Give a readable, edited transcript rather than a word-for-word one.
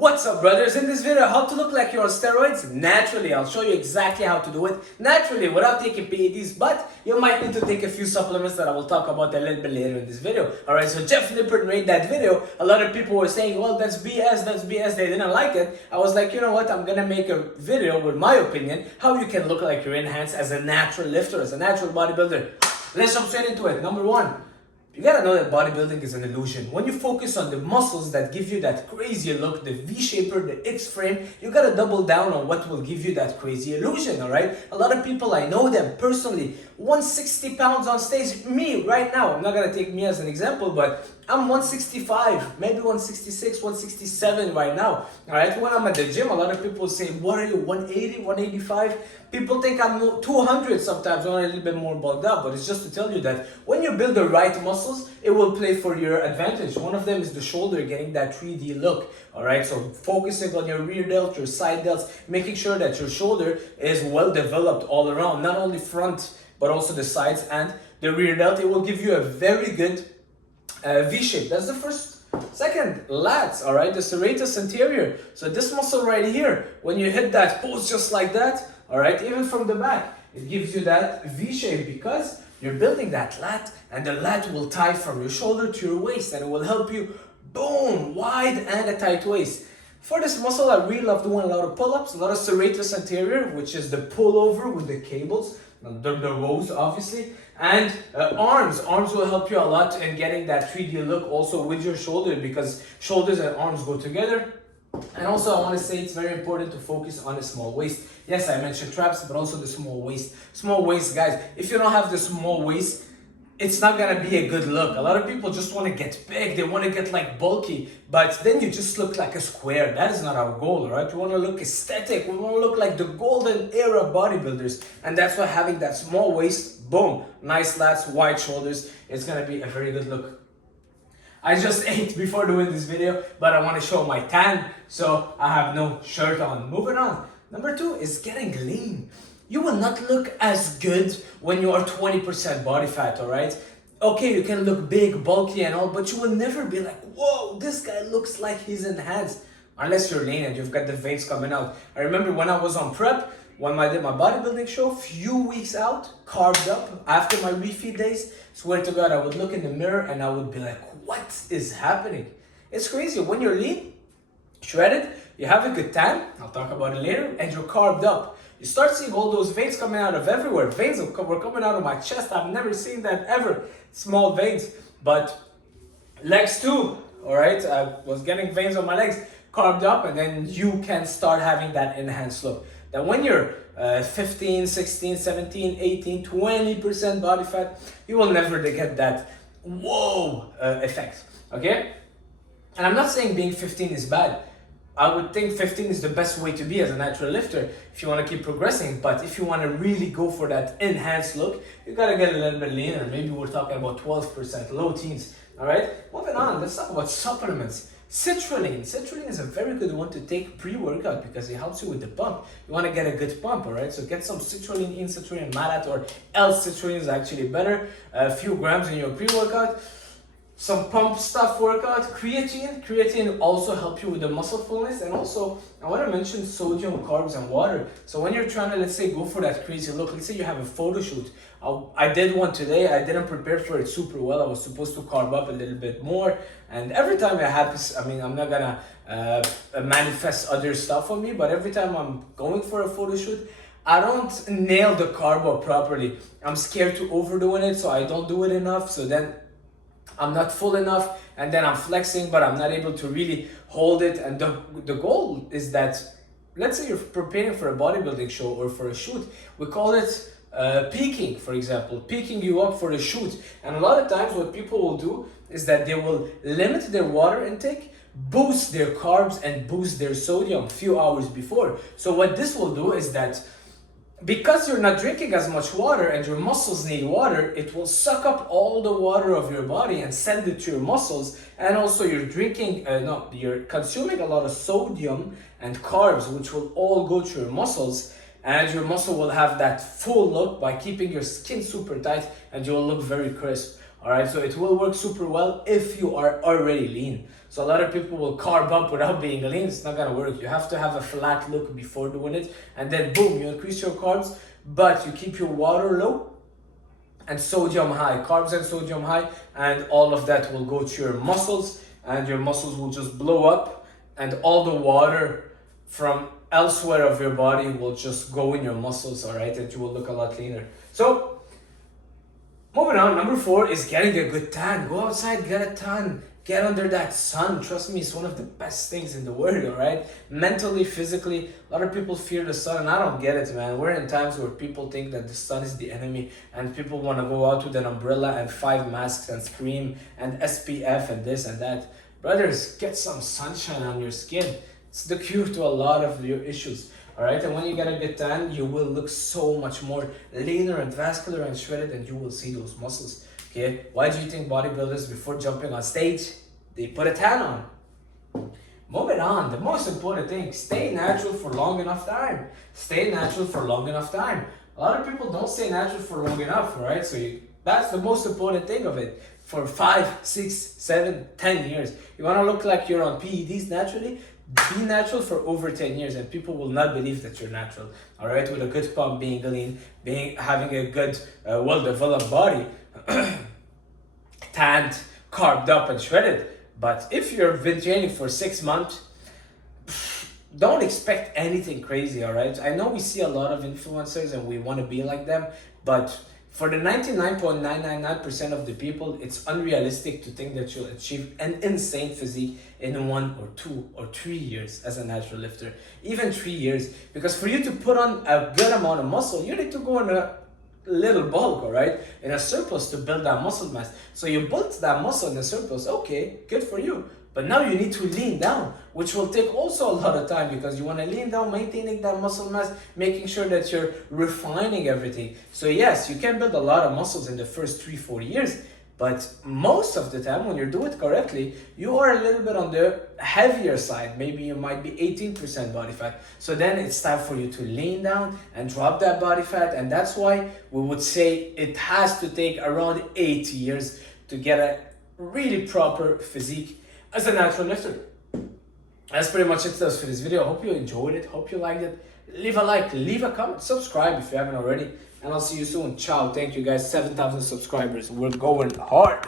What's up, brothers? In this video, how to look like you're on steroids naturally. I'll show you exactly how to do it naturally without taking PEDs, but you might need to take a few supplements that I will talk about a little bit later in this video. Alright, so Jeff Lippert made that video. A lot of people were saying, well, that's BS, they didn't like it. I was like, you know what, I'm gonna make a video with my opinion, how you can look like you're enhanced as a natural lifter, as a natural bodybuilder. Let's jump straight into it. Number one, you gotta know that bodybuilding is an illusion. When you focus on the muscles that give you that crazy look, the V-shaper, the X-frame, you gotta double down on what will give you that crazy illusion, alright? A lot of people, I know them personally, 160 pounds on stage. Me, right now, I'm not gonna take me as an example, but I'm 165, maybe 166, 167 right now, alright? When I'm at the gym, a lot of people say, what are you, 180, 185? People think I'm 200 sometimes, when I'm a little bit more bulked up, but it's just to tell you that when you build the right muscles, it will play for your advantage. One of them is the shoulder, getting that 3D look, alright? So focusing on your rear delt, your side delts, making sure that your shoulder is well developed all around, not only front, but also the sides and the rear delt. It will give you a very good V-shape. That's the first. Second, lats, all right, the serratus interior. So this muscle right here, when you hit that pose just like that, all right, even from the back, it gives you that V-shape because you're building that lat, and the lat will tie from your shoulder to your waist, and it will help you, boom, wide and a tight waist. For this muscle, I really love doing a lot of pull-ups, a lot of serratus interior, which is the pullover with the cables, the rows obviously, and arms. Arms will help you a lot in getting that 3D look also with your shoulder, because shoulders and arms go together. And also I want to say it's very important to focus on a small waist. Yes, I mentioned traps, but also the small waist. Small waist, guys, if you don't have the small waist, it's not gonna be a good look. A lot of people just want to get big, they want to get like bulky, but then you just look like a square. That is not our goal, right? We want to look aesthetic, we want to look like the golden era bodybuilders, and that's why having that small waist, boom, nice lats, wide shoulders, it's gonna be a very good look. I just ate before doing this video, but I want to show my tan, so I have no shirt on. Moving on. Number two is getting lean. You will not look as good when you are 20% body fat, alright? Okay, you can look big, bulky and all, but you will never be like, whoa, this guy looks like he's enhanced. Unless you're lean and you've got the veins coming out. I remember when I was on prep, when I did my bodybuilding show, few weeks out, carved up, after my refeed days, swear to God, I would look in the mirror and I would be like, what is happening? It's crazy. When you're lean, shredded, you have a good tan, I'll talk about it later, and you're carved up. You start seeing all those veins coming out of everywhere. Veins were coming out of my chest. I've never seen that ever. Small veins. But legs too, all right? I was getting veins on my legs, carved up, and then you can start having that enhanced look. That when you're 15, 16, 17, 18, 20% body fat, you will never get that whoa effect, okay? And I'm not saying being 15 is bad. I would think 15 is the best way to be as a natural lifter if you want to keep progressing. But if you want to really go for that enhanced look, you got to get a little bit leaner. Maybe we're talking about 12%, low teens. All right, moving on, let's talk about supplements. Citrulline. Citrulline is a very good one to take pre-workout because it helps you with the pump. You want to get a good pump, all right? So get some citrulline in, citrulline malat, or L-citrulline is actually better. A few grams in your pre-workout. Some pump stuff workout. Creatine also help you with the muscle fullness. And also I want to mention sodium, carbs and water. So when you're trying to, let's say, go for that crazy look, let's say you have a photo shoot. I did one today. I didn't prepare for it super well. I was supposed to carb up a little bit more, and every time it happens, I mean, I'm not gonna manifest other stuff on me, but every time I'm going for a photo shoot, I don't nail the carb up properly. I'm scared to overdoing it, so I don't do it enough. So then I'm not full enough, and then I'm flexing, but I'm not able to really hold it. And the goal is that, let's say you're preparing for a bodybuilding show or for a shoot, we call it peaking, for example, peaking you up for a shoot. And a lot of times what people will do is that they will limit their water intake, boost their carbs and boost their sodium a few hours before. So what this will do is that because you're not drinking as much water and your muscles need water, it will suck up all the water of your body and send it to your muscles. And also you're you're consuming a lot of sodium and carbs, which will all go to your muscles, and your muscle will have that full look by keeping your skin super tight, and you will look very crisp. All right, so it will work super well if you are already lean. So a lot of people will carb up without being lean. It's not gonna work. You have to have a flat look before doing it, and then boom, you increase your carbs, but you keep your water low and sodium high, carbs and sodium high, and all of that will go to your muscles, and your muscles will just blow up, and all the water from elsewhere of your body will just go in your muscles, all right, and you will look a lot leaner. So moving on, number 4 is getting a good tan. Go outside, get a tan. Get under that sun. Trust me, it's one of the best things in the world, all right? Mentally, physically, a lot of people fear the sun, and I don't get it, man. We're in times where people think that the sun is the enemy, and people want to go out with an umbrella and 5 masks and scream and SPF and this and that. Brothers, get some sunshine on your skin. It's the cure to a lot of your issues, all right? And when you get a good tan, you will look so much more leaner and vascular and shredded, and you will see those muscles. Okay, why do you think bodybuilders, before jumping on stage, they put a tan on? Moving on, the most important thing, stay natural for long enough time. Stay natural for long enough time. A lot of people don't stay natural for long enough, right? So that's the most important thing of it. For 5, 6, 7, 10 years. You want to look like you're on PEDs naturally? Be natural for over 10 years, and people will not believe that you're natural. All right, with a good pump, being lean, having a good, well-developed body, tanned, carved up, and shredded. But if you've been training for 6 months, don't expect anything crazy, all right? I know we see a lot of influencers and we want to be like them, but for the 99.999% of the people, it's unrealistic to think that you'll achieve an insane physique in 1 or 2 or 3 years as a natural lifter. Even 3 years. Because for you to put on a good amount of muscle, you need to go in a little bulk, all right? In a surplus to build that muscle mass. So you built that muscle in a surplus, okay, good for you. But now you need to lean down, which will take also a lot of time, because you want to lean down, maintaining that muscle mass, making sure that you're refining everything. So yes, you can build a lot of muscles in the first 3-4 years, but most of the time when you do it correctly, you are a little bit on the heavier side. Maybe you might be 18% body fat. So then it's time for you to lean down and drop that body fat. And that's why we would say it has to take around 8 years to get a really proper physique as a natural lifter. That's pretty much it for this video. I hope you enjoyed it. Hope you liked it. Leave a like, leave a comment, subscribe if you haven't already. And I'll see you soon. Ciao. Thank you guys. 7,000 subscribers. We're going hard.